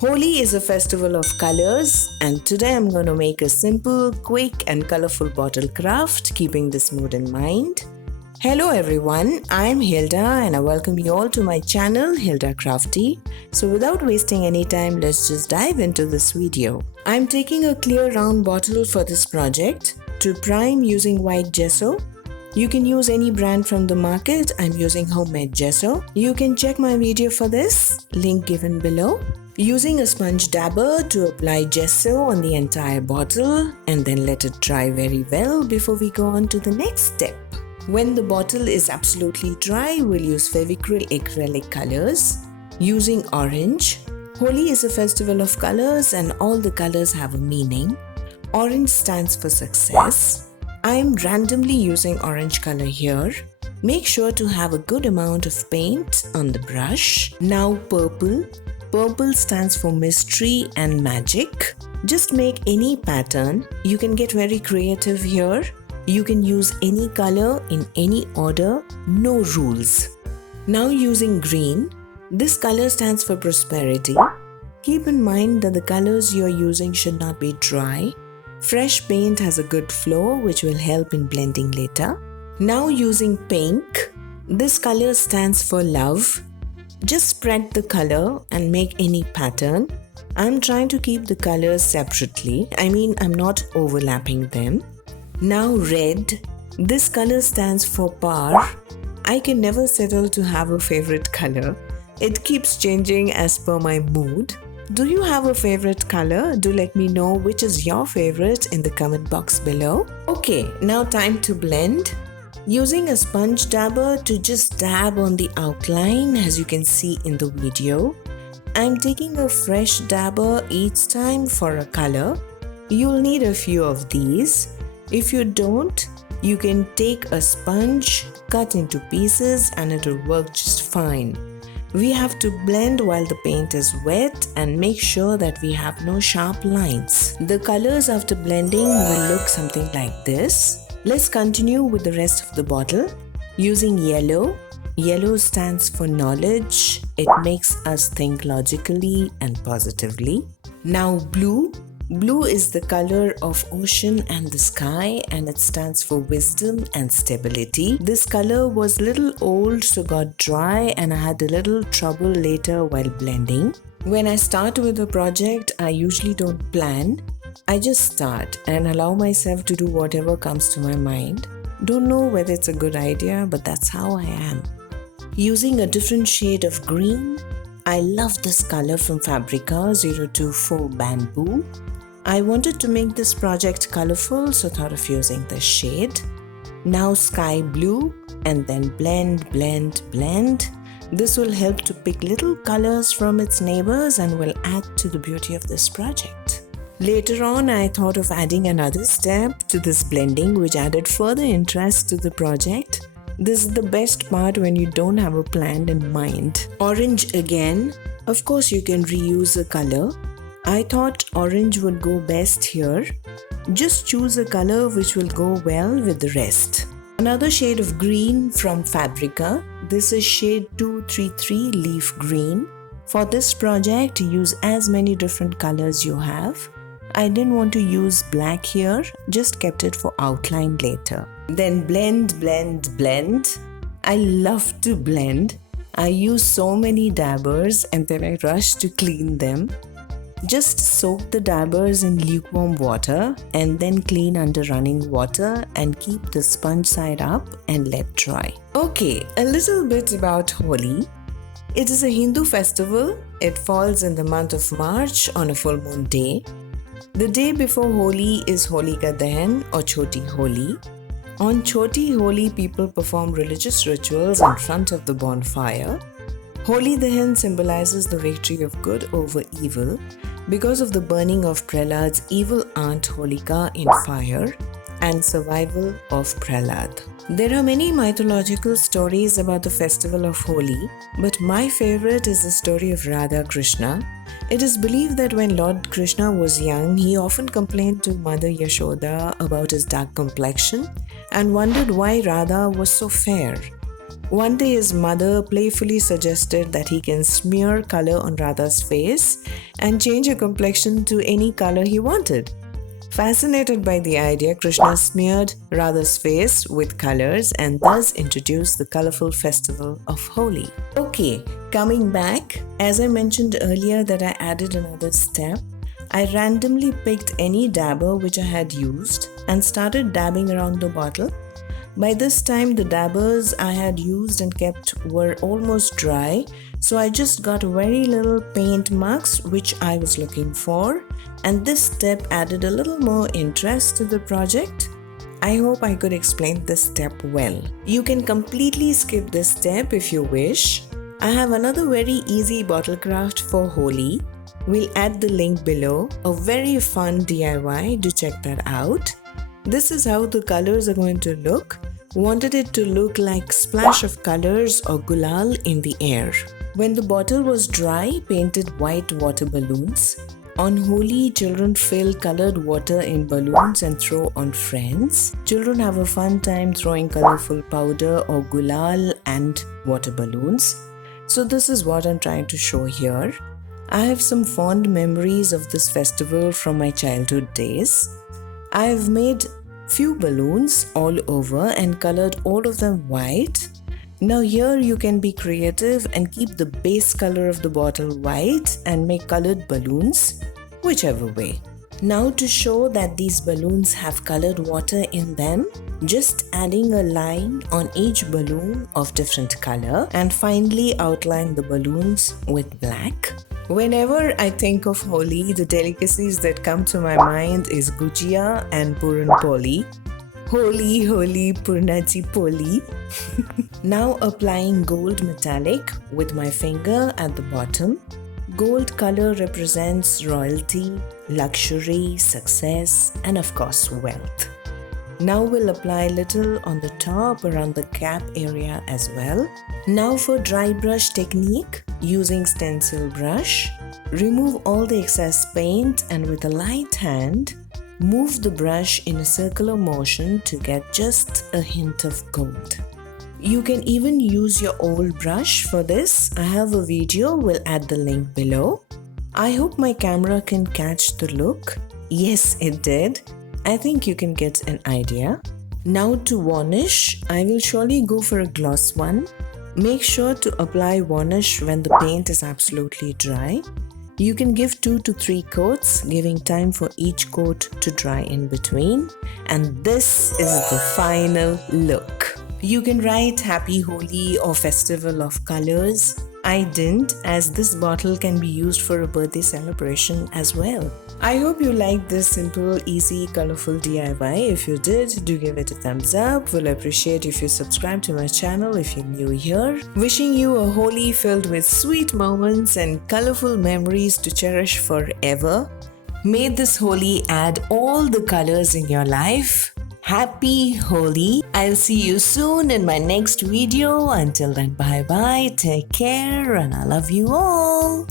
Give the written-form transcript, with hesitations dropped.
Holi is a festival of colors, and today I'm going to make a simple, quick and colorful bottle craft keeping this mood in mind. Hello everyone, I'm Hilda and I welcome you all to my channel HILDACRAFTY. So without wasting any time, let's just dive into this video. I'm taking a clear round bottle for this project. To prime using white gesso. You can use any brand from the market. I'm using homemade gesso. You can check my video for this, link given below. Using a sponge dabber to apply gesso on the entire bottle and then let it dry very well before we go on to the next step. When the bottle is absolutely dry, we'll use Fevicryl acrylic colors. Using orange. Holi is a festival of colors and all the colors have a meaning. Orange stands for success. I'm randomly using orange color here. Make sure to have a good amount of paint on the brush. Now purple. Purple stands for mystery and magic. Just make any pattern. You can get very creative here. You can use any color in any order, no rules. Now using green. This color stands for prosperity. Keep in mind that the colors you're using should not be dry. Fresh paint has a good flow which will help in blending later. Now using pink. This color stands for love. Just spread the color and make any pattern. I'm trying to keep the colors separately. I'm not overlapping them. Now red. This color stands for power. I can never settle to have a favorite color. It keeps changing as per my mood. Do you have a favorite color? Do let me know which is your favorite in the comment box below. Okay, now time to blend. Using a sponge dabber to just dab on the outline as you can see in the video. I'm taking a fresh dabber each time for a color. You'll need a few of these. If you don't, you can take a sponge, cut into pieces and it'll work just fine. We have to blend while the paint is wet and make sure that we have no sharp lines. The colors after blending will look something like this. Let's continue with the rest of the bottle. Using yellow. Yellow stands for knowledge. It makes us think logically and positively. Now blue. Blue is the color of ocean and the sky and it stands for wisdom and stability. This color was little old so got dry and I had a little trouble later while blending. When I start with a project, I usually don't plan. I just start and allow myself to do whatever comes to my mind. Don't know whether it's a good idea, but that's how I am. Using a different shade of green. I love this color from Fabrica 024 Bamboo. I wanted to make this project colorful, so thought of using this shade. Now sky blue and then blend, blend, blend. This will help to pick little colors from its neighbors and will add to the beauty of this project. Later on, I thought of adding another step to this blending which added further interest to the project. This is the best part when you don't have a plan in mind. Orange again. Of course, you can reuse a color. I thought orange would go best here. Just choose a color which will go well with the rest. Another shade of green from Fabrica. This is shade 233 Leaf Green. For this project, use as many different colors you have. I didn't want to use black here, just kept it for outline later. Then blend, blend, blend. I love to blend. I use so many dabbers and then I rush to clean them. Just soak the dabbers in lukewarm water and then clean under running water and keep the sponge side up and let dry. Okay, a little bit about Holi. It is a Hindu festival. It falls in the month of March on a full moon day. The day before Holi is Holika Dahan or Choti Holi. On Choti Holi, people perform religious rituals in front of the bonfire. Holi Dahan symbolizes the victory of good over evil because of the burning of Prahlad's evil aunt Holika in fire and survival of Prahlad. There are many mythological stories about the festival of Holi, but my favorite is the story of Radha Krishna. It is believed that when Lord Krishna was young, he often complained to Mother Yashoda about his dark complexion and wondered why Radha was so fair. One day his mother playfully suggested that he can smear color on Radha's face and change her complexion to any color he wanted. Fascinated by the idea, Krishna smeared Radha's face with colors and thus introduced the colorful festival of Holi. Okay, coming back, as I mentioned earlier that I added another step, I randomly picked any dabber which I had used and started dabbing around the bottle. By this time, the dabbers I had used and kept were almost dry, so I just got very little paint marks which I was looking for, and this step added a little more interest to the project. I hope I could explain this step well. You can completely skip this step if you wish. I have another very easy bottle craft for Holi. We'll add the link below, a very fun DIY, do check that out. This is how the colors are going to look. Wanted it to look like splash of colors or gulal in the air. When the bottle was dry, painted white water balloons. On Holi, children fill colored water in balloons and throw on friends. Children have a fun time throwing colorful powder or gulal and water balloons. So this is what I'm trying to show here. I have some fond memories of this festival from my childhood days. I have made few balloons all over and colored all of them white. Now here you can be creative and keep the base color of the bottle white and make colored balloons, whichever way. Now to show that these balloons have colored water in them, just adding a line on each balloon of different color and finally outline the balloons with black. Whenever I think of Holi, the delicacies that come to my mind is gujia and puran poli. Holi, Holi, Purnachi Poli. Now applying gold metallic with my finger at the bottom. Gold color represents royalty, luxury, success, and of course wealth. Now we'll apply little on the top around the cap area as well. Now for dry brush technique, using stencil brush, remove all the excess paint and with a light hand, move the brush in a circular motion to get just a hint of gold. You can even use your old brush for this. I have a video, we'll add the link below. I hope my camera can catch the look. Yes, it did. I think you can get an idea. Now to varnish, I will surely go for a gloss one. Make sure to apply varnish when the paint is absolutely dry. You can give 2 to 3 coats, giving time for each coat to dry in between. And this is the final look. You can write Happy Holi or Festival of Colors. I didn't, as this bottle can be used for a birthday celebration as well. I hope you liked this simple, easy, colorful DIY. If you did, do give it a thumbs up. We'll appreciate if you subscribe to my channel if you're new here. Wishing you a Holi filled with sweet moments and colorful memories to cherish forever. May this Holi add all the colors in your life. Happy Holi! I'll see you soon in my next video. Until then, bye bye, take care, and I love you all.